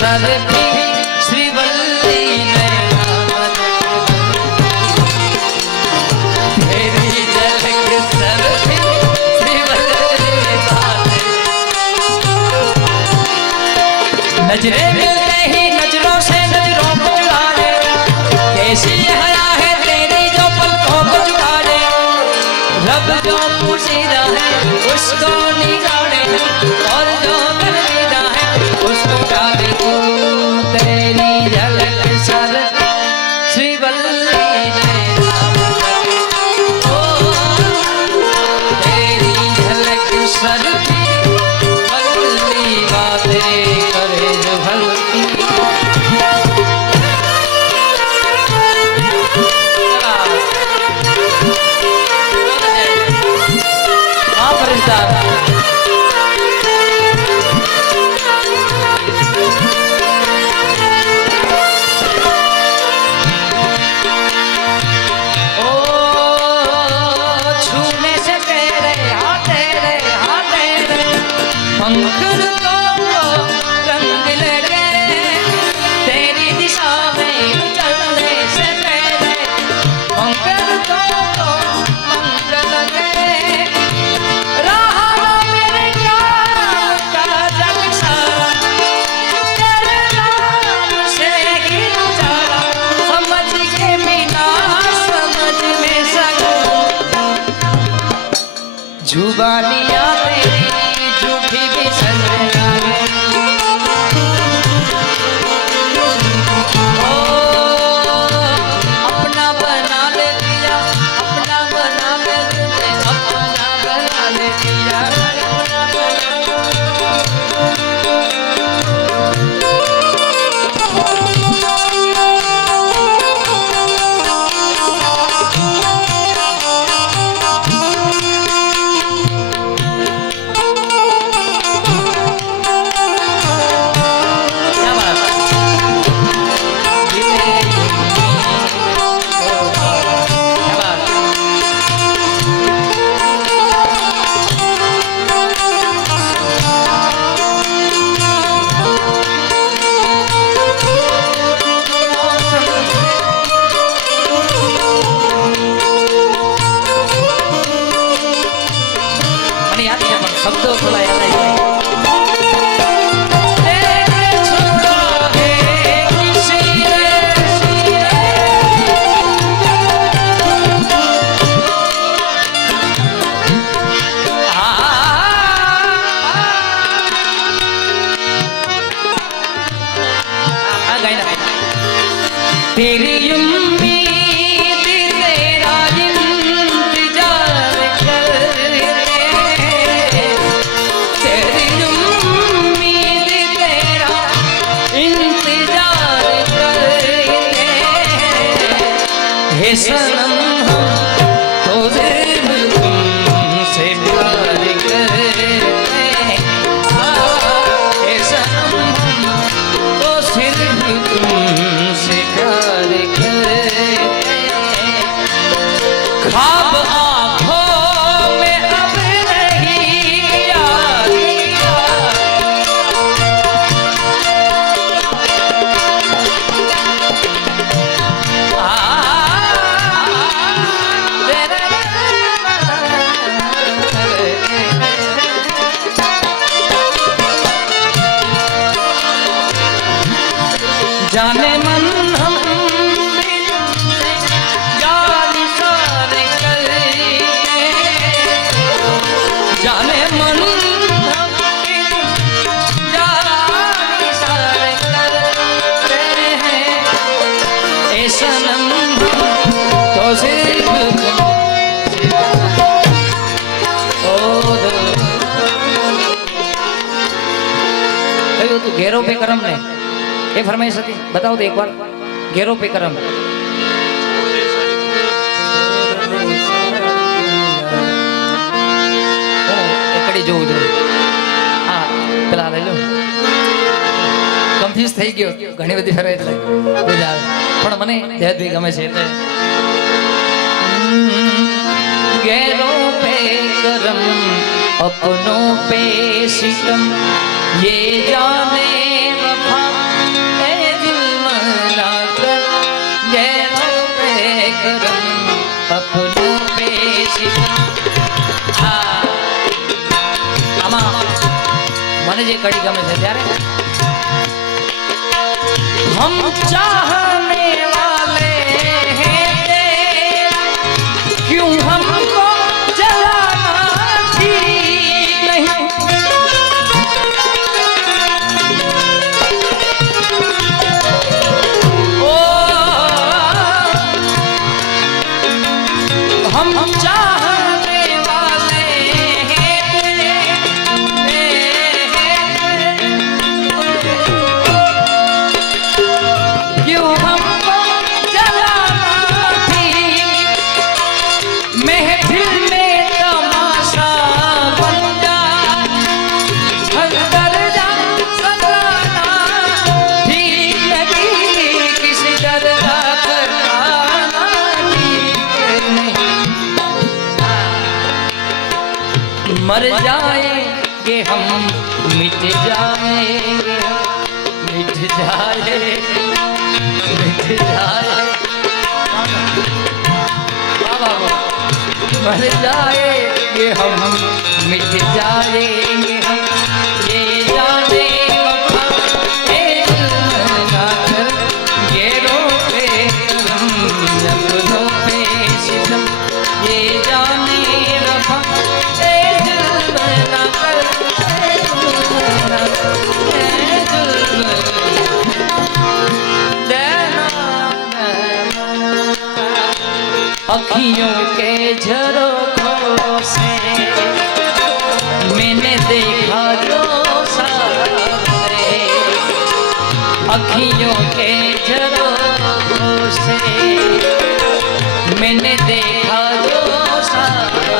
Shall it be? ઘેરો પે કરમ ને એ ફરમાઈશ હતી બતાવો તો એકવાર. ઘેરો પે કરમ. એકડી જોવું જોઈએ. હા, પેલા લઈ લો. કન્ફ્યુઝ થઈ ગયો. ઘણી બધી ફરે એટલે. મજા આવે. પણ મને જયદભાઈ ગમે છે એટલે. ઘેરો પે કરમ, અપનો પેશિકમ ये जाने જે કડી ગમે છે ત્યારે? હમ ચાહને जाएंगे हम मिट जाएंगे मिट जाएंगे मिट जाएंगे वाह, वाह, वाह। मर जाएंगे हम मिट जाएंगे हम अखियों के झरोखों से मैंने देखा जो सामने अखियों के झरोखों से मैंने देखा जो सामने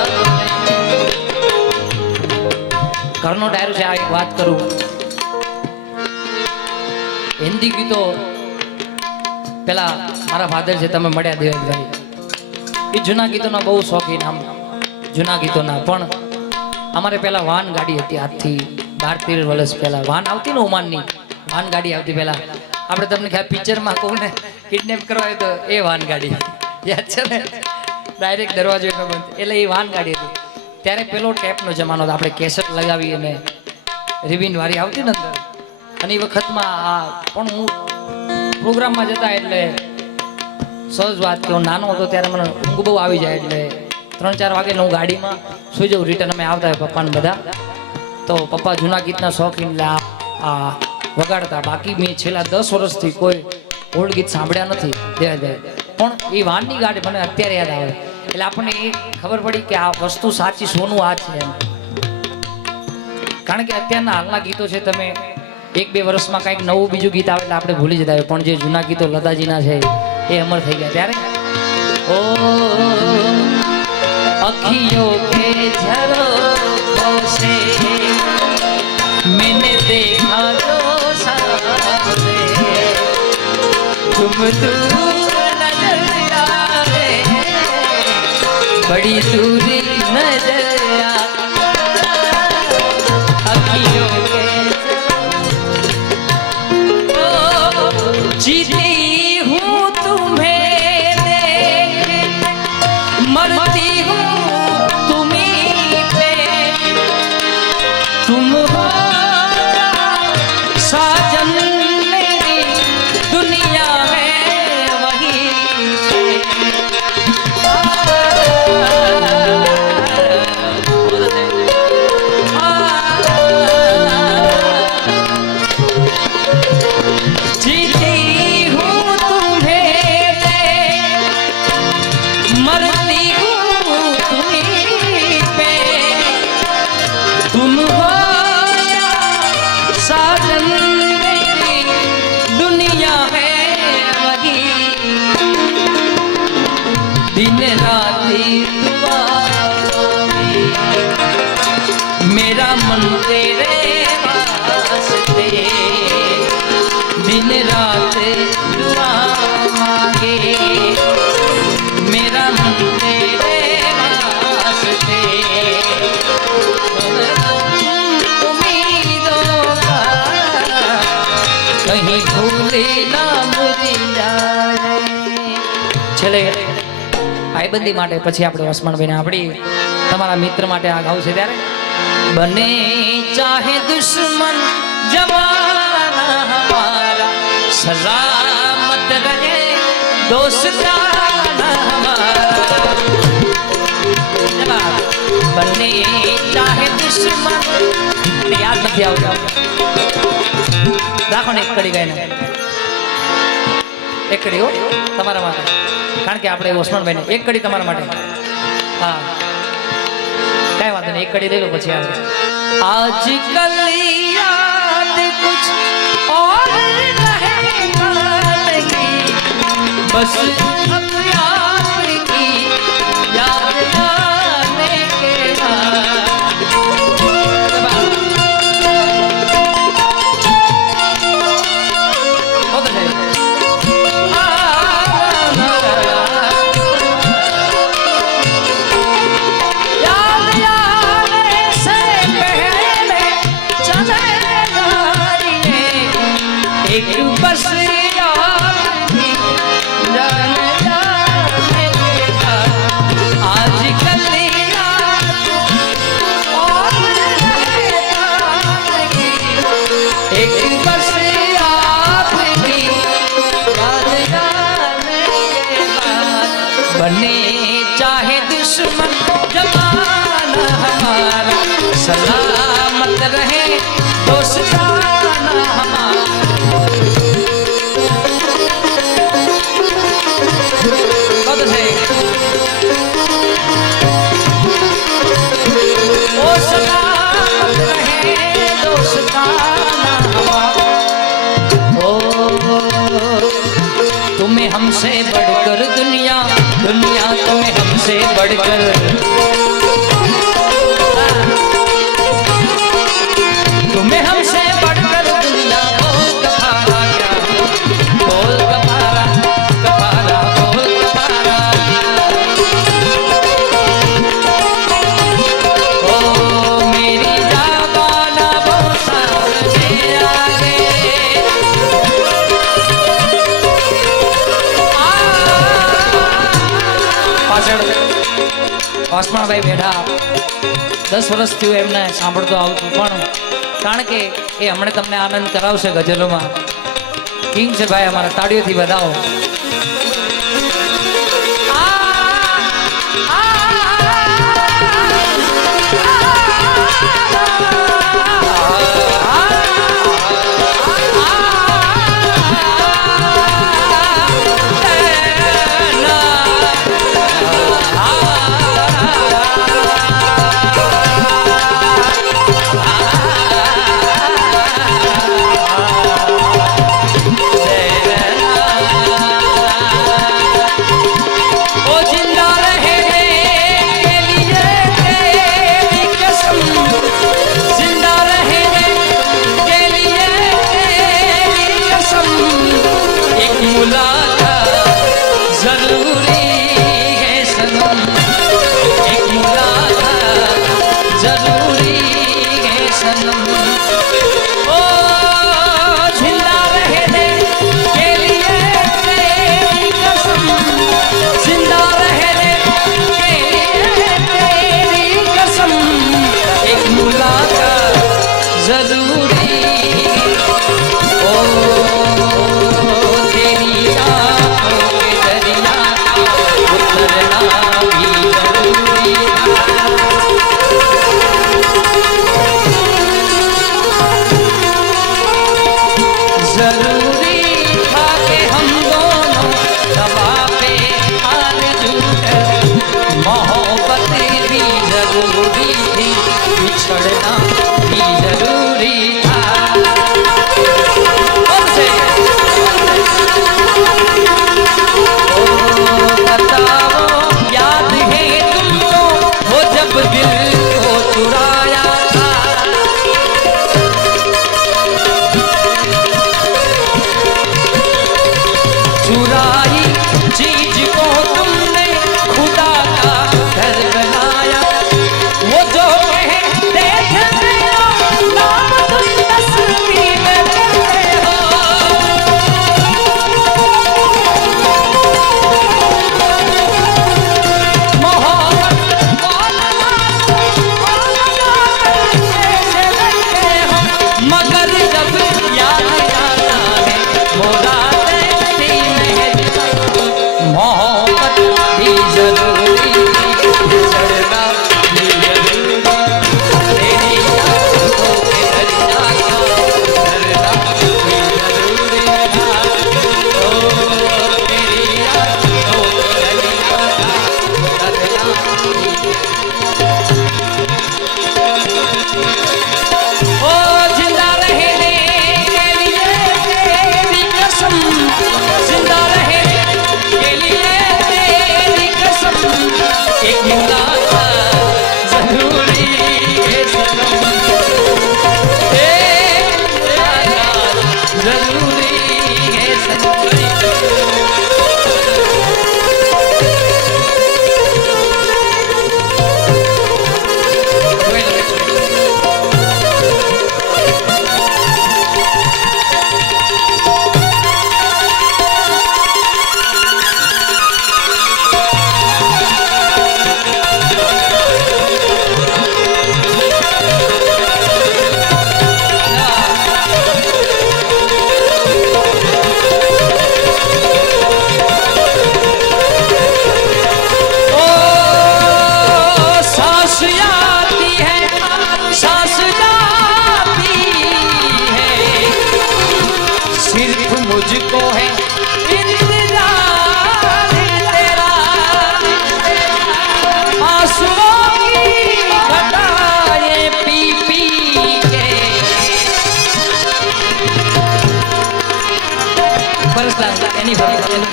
ઘરનો ડાયરો છે આ એક વાત કરું હિન્દી ગીતો પેલા મારા ફાધર છે તમે મળ્યા દેવેશભાઈ એ જૂના ગીતોના બહુ શોખીન આમ, જૂના ગીતોના. પણ અમારે પહેલાં વાન ગાડી હતી આજથી બાર તેર વર્ષ પહેલા. વાન આવતી ને ઓમાનની વાન ગાડી આવતી પહેલા. આપણે તમને ખ્યાલ પિક્ચરમાં કોને કિડનેપ કરવા તો એ વાન ગાડી યાદ છે ને? ડાયરેક્ટ દરવાજો એટલો બંધ. એટલે એ વાન ગાડી હતી. ત્યારે પેલો ટેપનો જમાનો હતો. આપણે કેસેટ લગાવી અને રિબિન વાળી આવતી ને અંદર. અને એ વખતમાં આ, પણ હું પ્રોગ્રામમાં જતા એટલે સહજ વાત કે હું નાનો હતો ત્યારે મને ઊંઘ બહુ આવી જાય એટલે ત્રણ ચાર વાગે હું ગાડીમાં સુઈ જાઉં. રિટર્ન અમે આવતા હોય પપ્પાને બધા. તો પપ્પા જૂના ગીતના શોખીન આ વગાડતા. બાકી મેં છેલ્લા દસ વર્ષથી કોઈ ઓલ્ડ ગીત સાંભળ્યા નથી. દેવાભાઈ પણ એ વાનની ગાડી મને અત્યારે યાદ આવે. એટલે આપણને એ ખબર પડી કે આ વસ્તુ સાચી સોનું આ છે એમ. કારણ કે અત્યારના હાલના ગીતો છે તમે એક બે વર્ષમાં કંઈક નવું બીજું ગીત આવે એટલે આપણે ભૂલી જતા હોય પણ જે જૂના ગીતો લતાજીના છે એ અમર થઈ ગયા ત્યારે ઓ અખિયો કે ઝરોખો સે मैंने देखा तो सामने तुम दूर नजर आए बड़ी दूरी नजर ભાઈબંધી માટે પછી આપણે વસમણભાઈને આપણી તમારા મિત્ર માટે આ ગાવું છે ત્યારે? બને ચાહે દુશ્મન જવાના હમારા સલામત રહે દોસ્તાના બને ચાહે દુશ્મન યાદ નથી આવતા. રાખો ને એક કરી ગયા એક કડી હો, તમારા માટે. કારણ કે આપણે ઓસમાનભાઈને એક કડી તમારા માટે. હા. કાંઈ વાંધો નહીં, એક કડી લઈ લો પછી આજે આજકલ યાદ કુછ ઓર નહીં. બસ बने चाहे दुश्मन जमाना हमारा सलामत रहे दोस्ताना हमारा तुम्हें हमसे बढ़कर ઓસમાણભાઈ બેઠા દસ વર્ષ થયું એમને સાંભળતો આવું છું. પણ કારણ કે એ હમણાં તમને આનંદ કરાવશે ગઝલોમાં કિંગ છે ભાઈ, અમારા તાળીઓથી વધાવો. مولا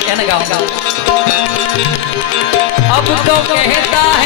कहना गाऊंगा अब तो कहता है यही क्या